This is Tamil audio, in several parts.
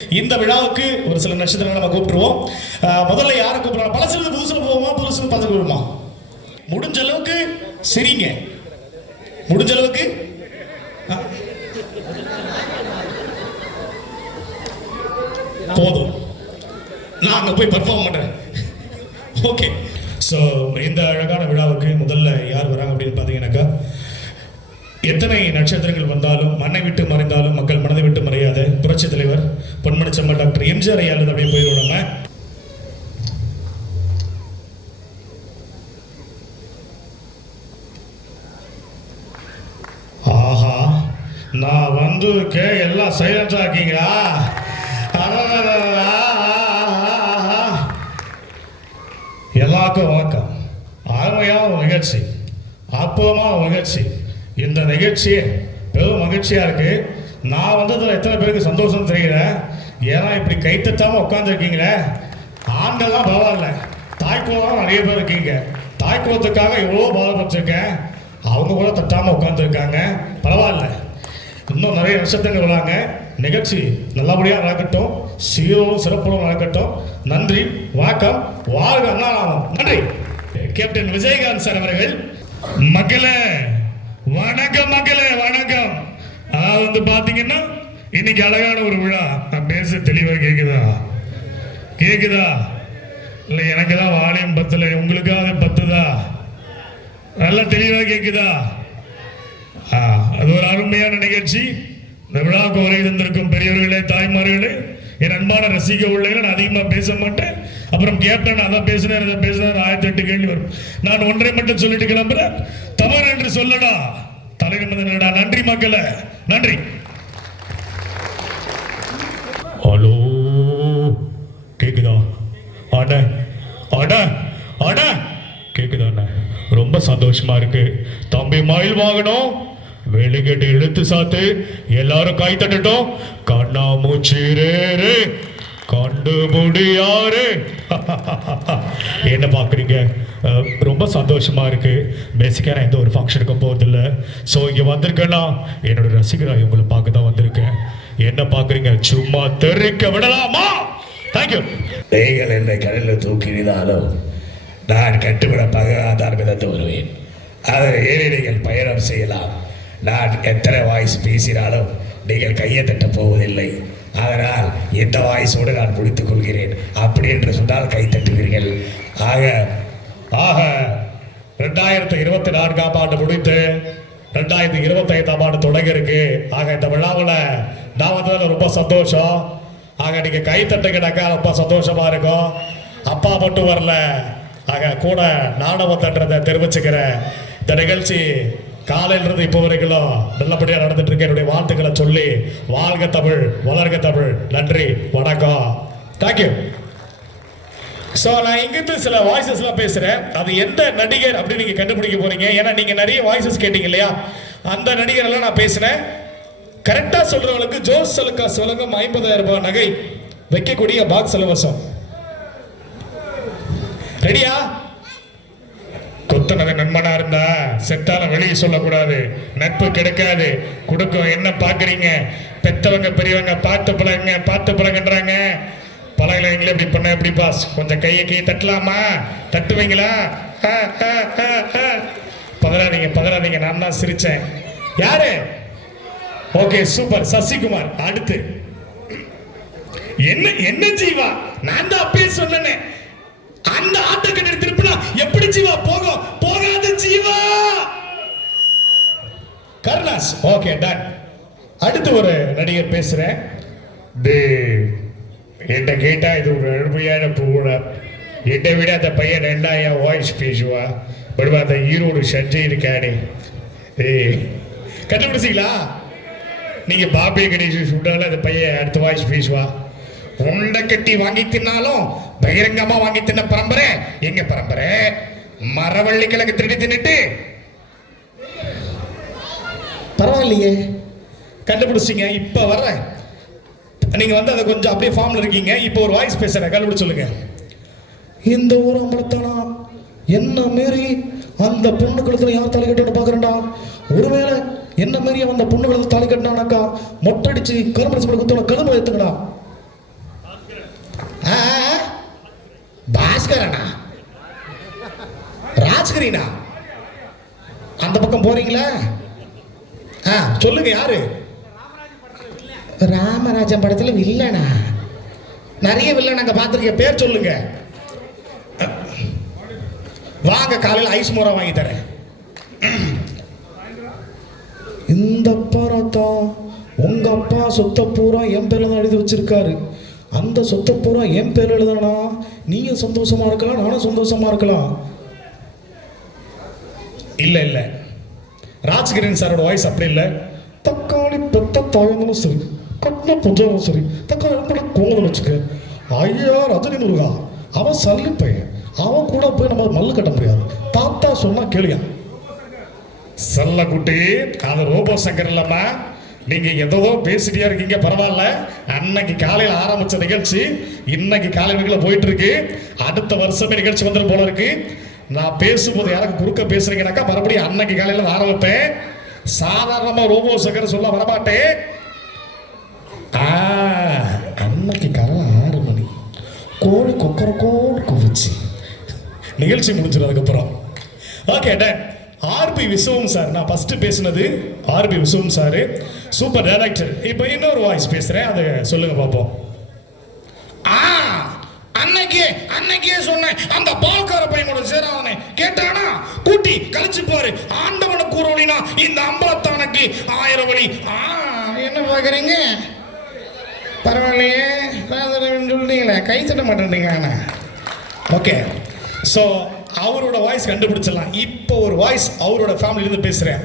இந்த விழாவுக்கு ஒரு சில நட்சத்திரங்களை நம்ம கூப்பிட்டுருவோம். முதல்ல யாரை கூப்பிடலாம்? பழசுல புதுசுல போவோமா? புதுசுல பார்த்து கூப்பிடுமா முடிஞ்ச அளவுக்கு சரிங்க. முடிஞ்ச அளவுக்கு போதும். நான் அங்க போய் பர்ஃபார்ம் பண்றேன். ஓகே ஸோ இந்த அழகான விழாவுக்கு முதல்ல யார் வராங்க அப்படின்னு பார்த்தீங்கன்னாக்கா எத்தனை நட்சத்திரங்கள் வந்தாலும் மண்ணை விட்டு மறைந்தாலும் மக்கள் மனதை விட்டு மறையாத. புரட்சி தலைவர் பொன்மணி செம்மல் டாக்டர் எம்ஜிஆர் ஐயா இருந்து அப்படியே போயிடுவோம் நம்ம. ஆஹா நான் வந்திருக்க எல்லாம் சைலண்டா இருக்கீங்களா? எல்லாருக்கும் வணக்கம். அருமையான ஒரு நிகழ்ச்சி. அற்புதமான நிகழ்ச்சி. இந்த நிகழ்ச்சி பெரும் மகிழ்ச்சியாக இருக்குது நான் வந்ததில் எத்தனை பேருக்கு சந்தோஷம் தெரிகிறேன் ஏன்னா இப்படி கை தட்டாமல் உட்காந்துருக்கீங்களே ஆண்கள்லாம் பரவாயில்ல. தாய்க்குளம் நிறைய பேர் இருக்கீங்க. தாய்க்குளத்துக்காக எவ்வளோ பாதப்பட்டிருக்கேன். அவங்க கூட தட்டாமல் உட்காந்துருக்காங்க பரவாயில்ல. இன்னும் நிறைய நட்சத்திரங்கள் வராங்க. நிகழ்ச்சி நல்லபடியாக நடக்கட்டும். சீரும் சிறப்புடன் நடக்கட்டும். நன்றி வணக்கம். வாழ்க அண்ணா நன்றி. கேப்டன் விஜயகாந்த் சார் அவர்கள் மகளே. வணக்கம் மக்களே வணக்கம். அதாவது வந்து பாத்தீங்கன்னா இன்னைக்கு அழகான ஒரு விழா. நான் பேச தெளிவாக கேக்குதா? கேக்குதா? இல்லை எனக்கு தான் வாலியம் பத்தல. உங்களுக்காக பத்துதா? நல்லா தெளிவாக கேக்குதா? ஆ, அது ஒரு அருமையான நிகழ்ச்சி. இந்த விழாவுக்கு வரை இருந்திருக்கும் பெரியவர்களே தாய்மார்களே என் அன்பான ரசிக உள்ளே நான் அதிகமாக பேச மாட்டேன். அப்புறம் கேப்டன் அதான் பேசினேன் அதை பேசினேன் ஆயிரத்தி எட்டு கேள்வி வரும். நான் ஒன்றை மட்டும் சொல்லிட்டு கிளம்புறேன். தவறு என்று சொல்லடா. தலைநிமிடா நன்றி மக்களே. நன்றி. ஹலோ. கேக்குதா? அட அட அட. கேக்குதா அண்ணா ரொம்ப சந்தோஷமா இருக்கு. தம்பி மயில் வாங்கணும் வெளிக்கட்டு இழுத்து சாத்து. எல்லாரும் கை தட்டட்டும். கண்ணா மூச்சு ரே. ரே என்ன பார்க்குறீங்க? ரொம்ப சந்தோஷமாக இருக்குது பேசிக்காக நான் எந்த ஒரு ஃபங்க்ஷனுக்கும் போகிறதில்ல ஸோ இங்கே வந்திருக்கேன்னா என்னோட ரசிகராக உங்களை பார்க்க தான் வந்திருக்கேன். என்ன பார்க்குறீங்க? சும்மா தெரிக்க விடலாமா? தேங்க்யூ நீங்கள் என்னை கடலில் தூக்கினாலும் நான் கட்டுப்பட பகாதார் மிதந்து வருவேன். அதில் ஏறி நீங்கள் பயணம் செய்யலாம். நான் எத்தனை வாய்ஸ் பேசினாலும் நீங்கள் கையை தட்ட போவதில்லை. அதனால் இந்த வாய்ஸோடு நான் முடித்துக் கொள்கிறேன் அப்படி என்று சொன்னால் கை தட்டுவீர்கள் ஆக ஆக ரெண்டாயிரத்தி இருபத்தி நான்காம் ஆண்டு முடித்து ரெண்டாயிரத்தி இருபத்தி ஐந்தாம் ஆண்டு தொடங்க இருக்கு ஆக இந்த விழாவில் நான் வந்ததில் ரொம்ப சந்தோஷம். ஆக நீங்கள் கை தட்டுக்கிட்டாக்கா ரொம்ப சந்தோஷமாக இருக்கும். அப்பா மட்டும் வரல. ஆக கூட நானும் தட்டுறதை தெரிவிச்சுக்கிறேன். இந்த நிகழ்ச்சி காலையிலிருந்து இப்போ வரைக்கும் நல்லபடியாக நடந்துட்டு இருக்க. என்னுடைய வாழ்த்துக்களை சொல்லி வாழ்க தமிழ் வளர்க தமிழ். நன்றி வணக்கம். தேங்க்யூ ஸோ நான் இங்கிருந்து சில வாய்ஸஸ்லாம் பேசுகிறேன் அது எந்த நடிகர் அப்படின்னு நீங்கள் கண்டுபிடிக்க போகிறீங்க ஏன்னா நீங்கள் நிறைய வாய்ஸஸ் கேட்டீங்க இல்லையா? அந்த நடிகரெல்லாம் நான் பேசினேன் கரெக்டாக சொல்கிறவங்களுக்கு ஜோஸ் சலுக்கா சுலங்கம் ஐம்பதாயிரம் ரூபாய் நகை வைக்கக்கூடிய பாக்ஸ் இலவசம். ரெடியா குத்தனது நண்பனா இருந்தா செத்தாலும் வெளியே சொல்லக்கூடாது. நட்பு கிடைக்காது. கொடுக்கும் என்ன பாக்குறீங்க பெத்தவங்க பெரியவங்க பார்த்து பழகுங்க பார்த்து பழகுன்றாங்க. பழகலைங்களே இப்படி பண்ண எப்படி பாஸ். கொஞ்சம் கையை கையை தட்டலாமா? தட்டுவீங்களா? பதறாதீங்க பதறாதீங்க நான் தான் சிரிச்சேன். யாரு? Okay super. சசிகுமார். அடுத்து. என்ன என்ன ஜீவா? நான் தான் அப்பயே சொல்லனே அந்த ஆட்டோக்கட்டை திருப்பினா எப்படி ஜீவா போகும்? கிடையாது ஜீவா. கருணாஸ் ஓகே டன் அடுத்து ஒரு நடிகர் பேசுறேன். டேய், என்கிட்ட கேட்டா இது ஒரு அருமையான பூட என்னை விட அந்த பையன் ரெண்டாயிரம் வாய்ஸ் பேசுவா. படுவா அந்த ஈரோடு சஞ்சய் இருக்கானே. ஏ கண்டுபிடிச்சிங்களா? நீங்க பாபே கணேஷ் சுட்டாலும் அந்த பையன் அடுத்த வாய்ஸ் பேசுவா. உண்டை கட்டி வாங்கி தின்னாலும் பகிரங்கமா வாங்கி தின்ன பரம்பரை எங்க பரம்பரை? மரவள்ளி கிழங்கு திருடி தின்னுட்டு. பரவாயில்லையே. கண்டுபிடிச்சிங்க இப்போ வர்றேன் நீங்கள் வந்து அதை கொஞ்சம் அப்படியே ஃபார்மில் இருக்கீங்க இப்போ ஒரு வாய்ஸ் பேசுகிறேன் கண்டுபிடிச்சு சொல்லுங்க. இந்த ஊர் அம்பலத்தானா? என்ன மாரி அந்த பொண்ணு குளத்தில் யார் தலை கட்டணும் பார்க்குறேன்டா. ஒருவேளை என்ன மாரி அந்த பொண்ணு குளத்துல தலை கட்டினானாக்கா மொட்டடிச்சு கரும்பரிசு பண்ண குத்தோட கரும்பு ஏற்றுங்கடா பாஸ்கரனா ராஜ்கிரீனா? அந்த பக்கம் போறீங்களா? ஆ சொல்லுங்க யாரு? ராமராஜன் படத்தில் வில்லனா? நிறைய வில்லன் அங்கே பார்த்துருக்கேன். பேர் சொல்லுங்க. வாங்க காலையில் ஐஸ் மோரா வாங்கி தரேன். இந்த பரத்தான் உங்க அப்பா சொத்தை பூரா என் பேர்ல தான் எழுதி வச்சிருக்காரு. அந்த சொத்தை பூரா என் பேர் எழுதனா நீயும் சந்தோஷமா இருக்கலாம் நானும் சந்தோஷமா இருக்கலாம். இல்லை இல்லை. ராஜ்கிரன் சாரோட வாய்ஸ் அப்படி இல்லை. தக்காளி பெத்த தாழ்ந்தாலும் சரி கட்டின புஜாவும் சரி தக்காளி கூட கோலம் வச்சுக்க. ஐயா ரஜினி முருகா அவன் சல்லி பையன். அவன் கூட போய் நம்ம மல்லு கட்ட முடியாது. தாத்தா சொன்னா கேளியா செல்லக்குட்டி அது ரோபோ சங்கர் இல்லம்மா. நீங்க எதோ பேசிட்டே இருக்கீங்க பரவாயில்ல. அன்னைக்கு காலையில ஆரம்பிச்ச நிகழ்ச்சி இன்னைக்கு காலை போயிட்டு இருக்கு. அடுத்த வருஷமே நிகழ்ச்சி வந்துடும் போல இருக்கு. நான் பேசும்போது யாருக்கு குறுக்க பேசுறீங்கனாக்கா மறுபடியும் அன்னைக்கு காலையில் வர ஆரம்பிப்பேன். சாதாரணமாக ரோபோ சங்கர் சொல்ல வரமாட்டேன். ஆ, அன்னைக்கு காலையில் ஆறு மணி. கோழி கொக்கர கோடு குவிச்சு. நிகழ்ச்சி முடிஞ்சிடும் அதுக்கப்புறம் okay done RP Visuvam sir நான் ஃபஸ்ட்டு பேசினது RP Visuvam sir. Super director இப்போ இன்னொரு வாய்ஸ் பேசுகிறேன் அதை சொல்லுங்க பார்ப்போம் ஆ அங்கேயே சொன்னேன் அந்த பால்கார பையனோட சேராவனே கேட்டானா கூட்டி கழிச்சு பாரு. ஆண்டவனை கூறவழினா இந்த அம்பலத்தானுக்கு ஆயிரம் வழி என்ன பாக்குறீங்க பரவாயில்லையே சொல்லிட்டீங்களே கை தட்ட மாட்டேன்றீங்களா ஓகே ஸோ அவரோட வாய்ஸ் கண்டுபிடிச்சிடலாம். இப்போ ஒரு வாய்ஸ் அவரோட ஃபேமிலியிலேருந்து பேசுகிறேன்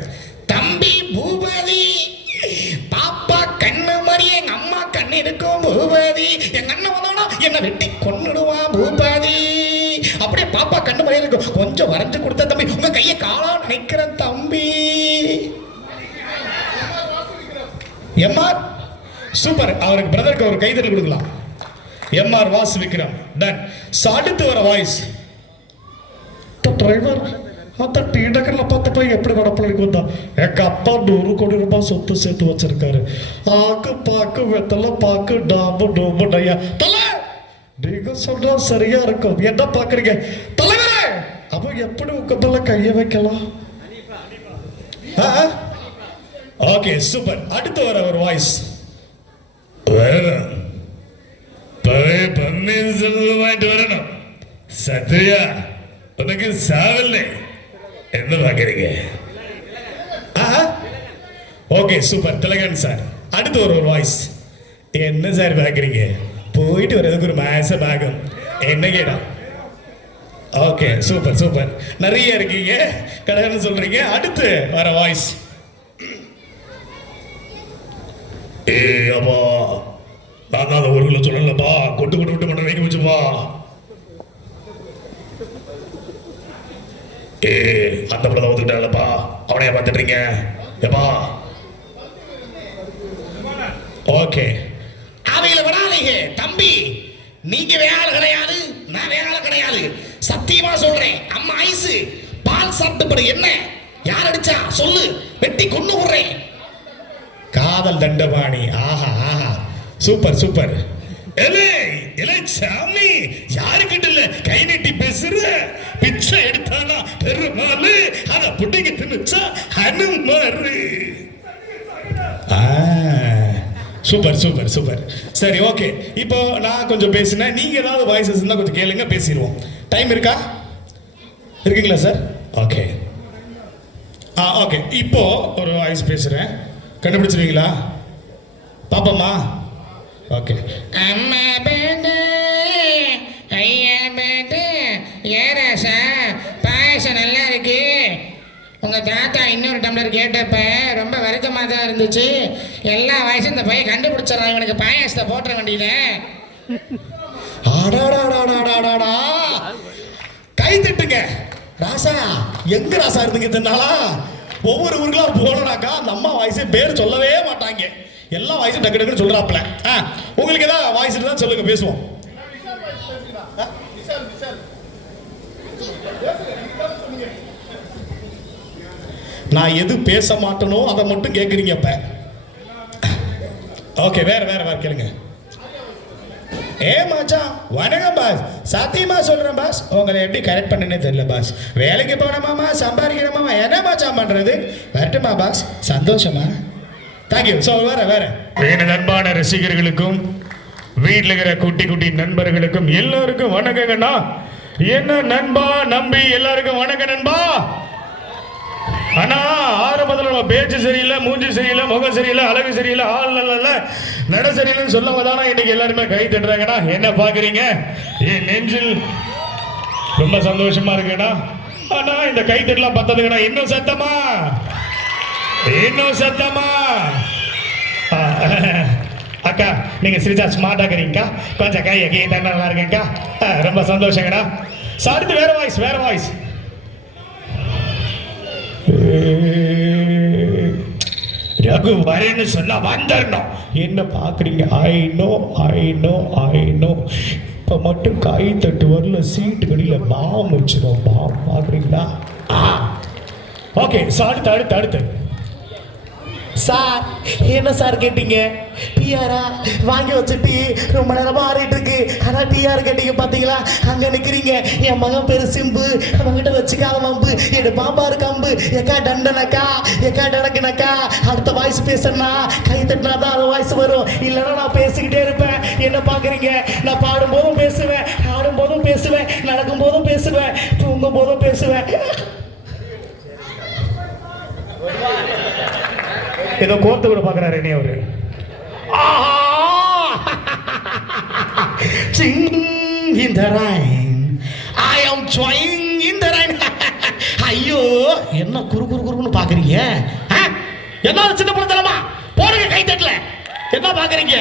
தம்பி பூபதி பாப்பா கண்ணு மாதிரி எங்க அம்மா கண்ணு இருக்கும் பூபதி. எங்க அண்ணன் வந்தோன்னா என்ன வெட்டி கொன்னுடுவான். கொஞ்சம் வரைஞ்சு கொடுத்த தம்பி உங்க கையை காலா நினைக்கிற தம்பி. எம்ஆர் சூப்பர் அவருக்கு பிரதருக்கு ஒரு கைதல் கொடுக்கலாம். எம்ஆர் வாசு விக்ரம் டன் அடுத்து வர வாய்ஸ் டிரைவர் அந்த டீ பத்து போய் எப்படி நடப்படைக்கு வந்தா. எங்க அப்பா நூறு கோடி ரூபாய் சொத்து சேர்த்து வச்சிருக்காரு. ஆக்கு பாக்கு வெத்தலை பாக்கு டாபு டோபு டையா. தலை! நீங்க சொல்றா சரியா இருக்கும். என்ன பாக்குறீங்க தலைவர்! அப்ப எப்படி உங்க மேல கைய வைக்கலாம்? ஓகே சூப்பர் அடுத்து வர ஒரு வாய்ஸ் வரணும் பழைய பன்னீர் செல்வமாயிட்டு வரணும் சத்யா உனக்கு சாவில்லை. என்ன பாக்குறீங்க ஓகே சூப்பர் திலகன் சார் அடுத்து ஒரு ஒரு வாய்ஸ் என்ன சார் பாக்குறீங்க போயிட்டு வர்றதுக்கு ஒரு மாசம் பாகம் என்ன கேடா ஓகே சூப்பர் சூப்பர் நிறைய இருக்கீங்க. கடகன்னு சொல்றீங்க. அடுத்து வர வாய்ஸ் ஏய் அப்பா. நான் தான் அந்த ஒரு கிலோ சொல்லலப்பா. கொட்டு கொட்டு விட்டு மட்டும் வைக்க வச்சுப்பா. ஏ அந்த படத்தை ஒத்துக்கிட்டாலப்பா அவனைய பார்த்துட்றீங்க ஏப்பா ஓகே அவையில விடாதீங்க தம்பி. நீங்க வேற கிடையாது நான் வேலை கிடையாது சத்தியமா சொல்றேன் அம்மா ஐசு பால் என்ன? யார் அடிச்சா? சொல்லு. வெட்டி கொண்டு விடுறேன். காதல் தண்டபாணி. ஆஹா ஆஹா. Super super. சாமி. யாருக்கிட்ட இல்ல? கை நீட்டி பேசுற. பிச்சை எடுத்தானா பெருமாளு. அத புட்டிக்கு தின்னுச்சா ஹனுமாரு. ஆ, சூப்பர் சூப்பர் சூப்பர். சரி ஓகே. இப்போ நான் கொஞ்சம் பேசினேன். நீங்க ஏதாவது வாய்ஸஸ் இருந்தால் கொஞ்சம் கேளுங்க பேசிடுவோம். டைம் இருக்கா? இருக்குங்களா சார்? ஓகே ஆ ஓகே இப்போ ஒரு வாய்ஸ் பேசுகிறேன் கண்டுபிடிச்சிருவீங்களா? பாப்பம்மா ஓகே அம்மா பேட்டு ஐயா பேட்டு ஏராசா பாயசம் நல்லா இருக்கு. உங்கள் தாத்தா இன்னொரு டம்ளர் கேட்டப்ப ரொம்ப வருத்தமாக தான் இருந்துச்சு. எல்லா வயசும் இந்த பையன் கண்டுபிடிச்சிடறான். இவனுக்கு பாயாசத்தை போட்டுற வேண்டியத ஆடாடாடாடாடாடா கை தட்டுங்க ராசா எங்க ராசா இருந்துங்க தின்னாலா ஒவ்வொரு ஊருக்கெல்லாம் போனோம்னாக்கா அந்த அம்மா வாய்ஸே பேர் சொல்லவே மாட்டாங்க. எல்லா வாய்ஸும் டக்கு டக்குன்னு சொல்றாப்ல ஆ உங்களுக்கு ஏதாவது வாய்ஸ் தான் சொல்லுங்க பேசுவோம். நான் எது பேச மாட்டேனோ அதை மட்டும் கேட்குறீங்க இப்ப ஓகே வேற வேற வேற கேளுங்க. ஏ மச்சான் வணக்கம் பாஸ். சத்தியமா சொல்றேன் பாஸ். உங்களை எப்படி கரெக்ட் பண்ணனே தெரியல பாஸ். வேலைக்கு போனமாமா சம்பாதிக்கணுமாமா என்ன மச்சான் பண்றது? வரட்டுமா பாஸ்? சந்தோஷமா? தேங்க்யூ ஸோ வேற வேற. எனது அன்பான ரசிகர்களுக்கும் வீட்டில் இருக்கிற குட்டி குட்டி நண்பர்களுக்கும் எல்லாருக்கும் வணக்கங்கண்ணா. என்ன நண்பா நம்பி எல்லாருக்கும் வணக்கம் நண்பா. அண்ணா ஆரம்பத்தில் நம்ம பேச்சு சரியில்லை மூஞ்சி சரியில்லை முகம் சரியில்லை அழகு சரியில்லை ஆள் நல்ல நட சரியில்லைன்னு சொல்லவங்க தானே இன்னைக்கு எல்லாருமே கை தட்டுறாங்கடா என்ன பாக்குறீங்க என் நெஞ்சில் ரொம்ப சந்தோஷமா இருக்குண்ணா. அண்ணா இந்த கை தட்டலாம் பத்ததுங்கண்ணா. இன்னும் சத்தமா? இன்னும் சத்தமா? அக்கா நீங்க சிரிச்சா ஸ்மார்ட்டா இருக்கிறீங்கக்கா. கொஞ்சம் கை கை தண்ணி நல்லா இருக்கேங்க்கா ரொம்ப சந்தோஷங்கடா சார் வேற வாய்ஸ் வேற வாய்ஸ் ரகு வரேன்னு சொன்னா வந்துடணும் என்ன பார்க்குறீங்க? I know I know I know இப்ப மட்டும் கை தட்டு வரல சீட்டு கடியில் பாம் வச்சிடும் பாம் பாக்குறீங்களா ஓகே சார் அடுத்து அடுத்து அடுத்து. சார் என்ன சார் கேட்டீங்க? டிஆரா வாங்கி வச்சுட்டு ரொம்ப நேரமாக ஆறிட்டு இருக்கு. ஆனால் டிஆர் கேட்டீங்க பார்த்தீங்களா அங்கே நிற்கிறீங்க என் மகன் பேர் சிம்பு. அவங்ககிட்ட வச்சுக்காத மம்பு எடு பாப்பாரு இருக்காம்பு எக்கா டண்டனக்கா. எக்கா டனக்குனக்கா அடுத்த வாய்ஸ் பேசுனா கை தட்டினா தான் அது வாய்ஸ் வரும். இல்லைன்னா நான் பேசிக்கிட்டே இருப்பேன். என்ன பார்க்குறீங்க நான் பாடும்போதும் பேசுவேன். ஆடும்போதும் பேசுவேன். நடக்கும் போதும் பேசுவேன். தூங்கும் போதும் பேசுவேன். ஏதோ கோர்த்து கூட பார்க்குறாரு என்ன அவரு Sing in the rain. I am trying in the rain. ஐயோ என்ன குறு குறு குறுன்னு பாக்குறீங்க ஆ? என்ன ஒரு சின்ன பிள்ளைத்தனமா போடுங்க கை தட்டல என்ன பார்க்குறீங்க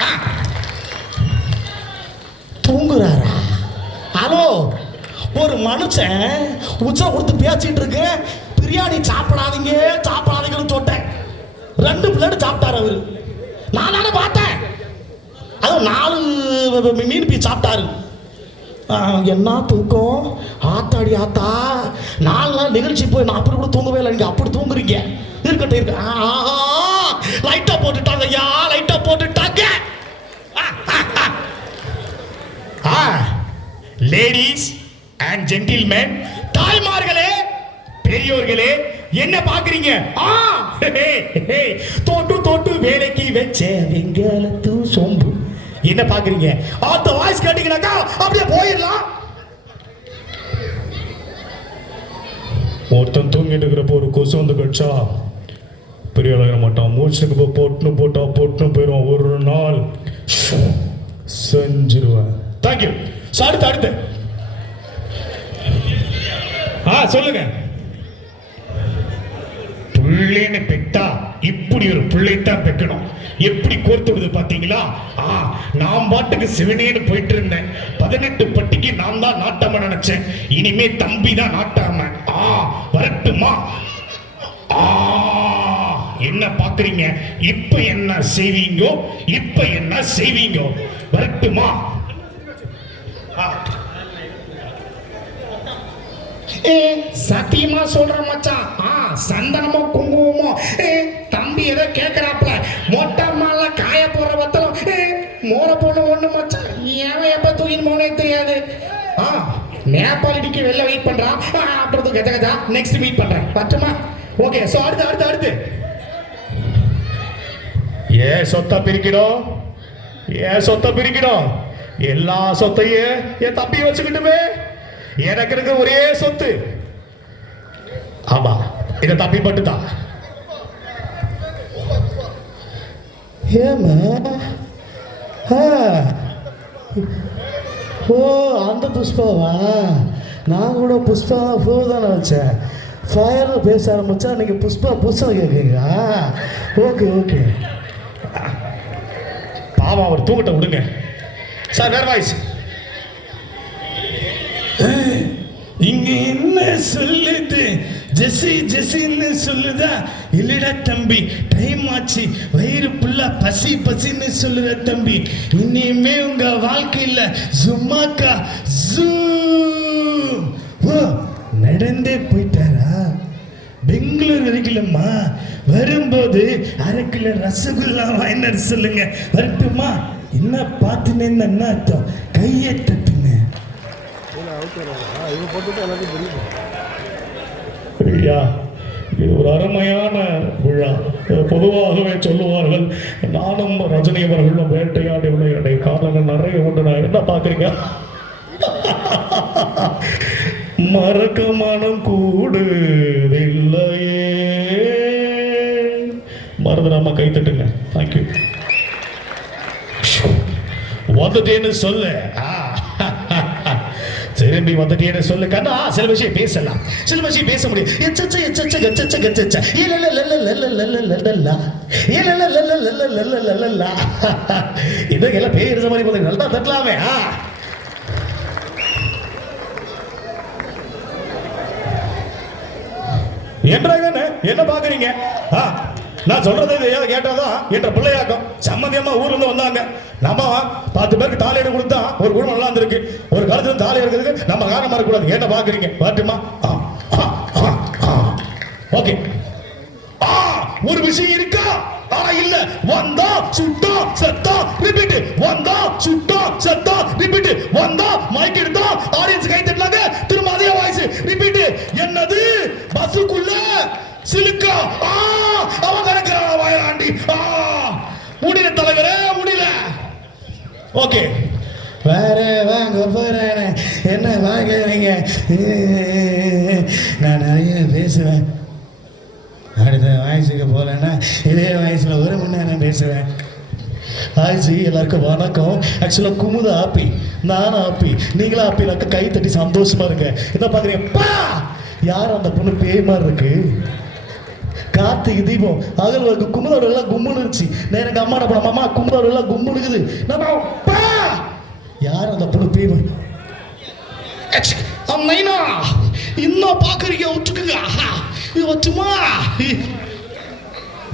ஆ? தூங்குறாரா ஹலோ ஒரு மனுஷன் உச்சம் கொடுத்து பேசிட்டு இருக்கு பிரியாணி சாப்பிடாதீங்க சாப்பிடாதீங்கன்னு சொல்லிட்டேன். ரெண்டு பிளேட் சாப்பிட்டாரு அவரு. நான் தானே பார்த்தேன். அதுவும் நாலு மீன் பீ சாப்பிட்டாரு. என்ன தூக்கம்? ஆத்தாடி ஆத்தா. நாலு நாள் நிகழ்ச்சி போய் நான் அப்படி கூட தூங்கவே இல்லை. நீங்கள் அப்படி தூங்குறீங்க. இருக்கட்டும் இருக்கு லைட்டாக போட்டுட்டாங்க ஐயா லைட்டாக போட்டுட்டாங்க. ஆ லேடிஸ் அண்ட் ஜென்டில்மேன் பெரியோர்களே என்ன பாக்குறீங்க ஆ ஹே, ஹே, தோட்டு தோட்டு வேலைக்கு வச்ச வெங்காலத்து சொம்பு. என்ன பாக்குறீங்க ஆத்த வாய்ஸ் கேட்டீங்கன்னாக்கா அப்படியே போயிடலாம். ஒருத்தன் தூங்கிட்டு இருக்கிறப்போ ஒரு கொசு வந்து கட்சா பெரிய ஆளாக மாட்டான்? மூச்சுக்கு போ போட்டுன்னு போட்டா போட்டுன்னு போயிடும் ஒரு நாள் செஞ்சிருவேன். தேங்க்யூ அடுத்து அடுத்து. ஆ சொல்லுங்க. பிள்ளைன்னு பெத்தா இப்படி ஒரு பிள்ளைத்தான் பெக்கணும். எப்படி கோர்த்து விடுது பாத்தீங்களா ஆ நான் பாட்டுக்கு சிவனேன்னு போயிட்டு இருந்தேன் பதினெட்டு பட்டிக்கு நான் தான் நாட்டாம நினைச்சேன். இனிமே தம்பி தான் நாட்டாம. ஆ வரட்டுமா? ஆ என்ன பாக்குறீங்க இப்ப என்ன செய்வீங்கோ? இப்ப என்ன செய்வீங்கோ? வரட்டுமா? ஏ சத்தியமா சொல்ற மச்சான் ஆ சந்தனமோ குங்குமமோ. ஏ தம்பி ஏதோ கேக்குறாப்ல மொட்டை மால காய போற வத்தலம் ஏ மோர பொண்ணு ஒண்ணு மச்சான் ஏன் எப்ப தூக்கின்னு போனே தெரியாது. ஆ நேபாளிக்கு வெளில வெயிட் பண்றான் ஆ, அப்புறம் கஜ கஜா. நெக்ஸ்ட் மீட் பண்றேன். பட்டுமா ஓகே சோ அடுத்து அடுத்து அடுத்து. ஏ சொத்தை பிரிக்கணும் ஏ சொத்தை பிரிக்கணும் எல்லா சொத்தையும் என் தப்பி வச்சுக்கிட்டுமே. எனக்கு இருக்க ஒரே சொத்து. ஆமா இத தம்பி மட்டும்தான் ஏமா ஓ அந்த புஷ்பாவா? நான் கூட புஷ்பா பூ தானே வச்சேன். ஃபயரில் பேச ஆரம்பிச்சா நீங்கள் புஷ்பா புஷ்பம் கேட்குறீங்களா ஓகே ஓகே பாவம் அவர் தூங்கிட்ட விடுங்க. சார் வேறு வாய்ஸ் இங்க என்ன சொல்லுது ஜெசி ஜெசின்னு சொல்லுதா? இல்லடா தம்பி டைம் ஆச்சு. வயிறு புல்லா பசி பசின்னு சொல்லுற தம்பி? இனிமே உங்க வாழ்க்கையில சும்மாக்கா ஜூ ஓ நடந்தே போயிட்டாரா? பெங்களூர் வரைக்கும்மா. வரும்போது அரை கிலோ ரசகுல்லா வாங்கினார் சொல்லுங்க. வரட்டுமா? என்ன பார்த்துன்னு என்ன அர்த்தம். கையை தட்டுங்க. ஐயா இது ஒரு அருமையான விழா. பொதுவாகவே சொல்லுவார்கள் நானும் ரஜினி அவர்களும் வேட்டையாடி விளையாடைய காலங்கள் நிறைய உண்டு நான் என்ன பார்க்குறீங்க? மறக்க மனம் கூடுதில்லையே. மறந்துடாம கை தட்டுங்க. தேங்க்யூ வந்துட்டேன்னு சொல்லு. ஆ. திரும்பி வந்துட்டேன்னு சொல்லு கண்ணா சில விஷயம் பேசலாம் சில விஷயம் பேச முடியும் எச்சச்ச எச்சச்ச கச்சச்ச கச்சச்ச இல்லலலலலலலலலலலா. இல்லலலலலலலலலலலா. இதுக்கெல்லாம் பேர் மாதிரி போதும் நல்லா தட்டலாமே ஆ என்றாங்கன்னு என்ன பாக்குறீங்க ஆ, நான் சொல்றது இது ஏதோ கேட்டாதான் என்ற பிள்ளையாக்கம் சம்மந்தியமா ஊர்ல இருந்து வந்தாங்க நம்ம பத்து பேருக்கு தாலி எடுத்து கொடுத்தா ஒரு குடும்பம் நல்லா இருந்திருக்கு. ஒரு காலத்துல தாலி எடுக்கிறதுக்கு நம்ம காரணமா இருக்கக்கூடாது என்ன பாக்குறீங்க? பாட்டுமா ஓகே. ஆ ஒரு விஷயம் இருக்கா? ஆனா இல்ல. வந்தா சுட்டா செத்தா ரிப்பீட் வந்தா சுட்டா செத்தா ரிப்பீட் வந்தா மைக் எடுத்தா ஆடியன்ஸ் கை தட்டலாங்க திரும்ப அதே வாய்ஸ் ரிப்பீட் என்னது? பஸ்ஸுக்குள்ள சிலுக்கா. ஆ அவன் கணக்கு. வாயாண்டி. ஆ ஓகே வேற வாங்க போறேன். என்ன வாங்குறீங்க? நான் நிறைய பேசுவேன். அடுத்த வயசுக்கு போகலன்னா இதே வயசில் ஒரு மணி நேரம் பேசுவேன். ஆய்ச்சி எல்லாருக்கும் வணக்கம். ஆக்சுவலாக குமுது ஆப்பி நானும் ஆப்பி நீங்களும் ஆப்பி எல்லாருக்கும் கை தட்டி சந்தோஷமா இருங்க. என்ன பார்க்குறீங்க யார் அந்த பொண்ணு பேய் மாதிரி இருக்குது கார்த்திகை தீபம் அகல்வாக்கு குமுதோட எல்லாம் கும்முன்னு இருந்துச்சு நான் எனக்கு அம்மா என்ன அம்மா குமுதோட எல்லாம் கும்புனுக்குது இருக்குது நான் யார் அந்த பொண்ணு பேய் அம்மைனா இன்னும் பார்க்குறீங்க விட்டுக்குங்க இது வச்சுமா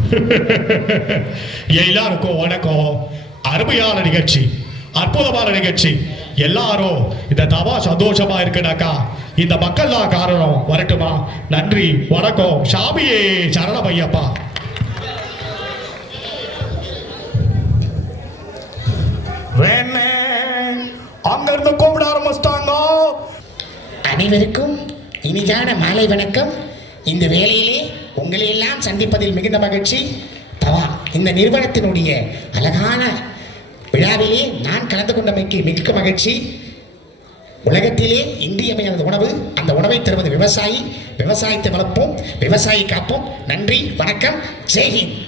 எல்லாருக்கும் வணக்கம். அருமையான நிகழ்ச்சி. அற்புதமான நிகழ்ச்சி. எல்லாரும் இந்த தவா சந்தோஷமா இருக்குனாக்கா இந்த மக்கள்லாம் காரணம். வரட்டுமா? நன்றி வணக்கம். சாமியே சரணமையப்பா. வேணே அங்க இருந்து கூப்பிட ஆரம்பிச்சிட்டாங்க. அனைவருக்கும் இனிதான மாலை வணக்கம். இந்த வேளையிலே உங்களை எல்லாம் சந்திப்பதில் மிகுந்த மகிழ்ச்சி. தவா இந்த நிறுவனத்தினுடைய அழகான விழாவிலே நான் கலந்து கொண்டமைக்கு மிக்க மகிழ்ச்சி. உலகத்திலே இன்றியமையாத உணவு அந்த உணவை தருவது விவசாயி. விவசாயத்தை வளர்ப்போம் விவசாயி காப்போம். நன்றி வணக்கம் ஜெய்ஹிந்த்.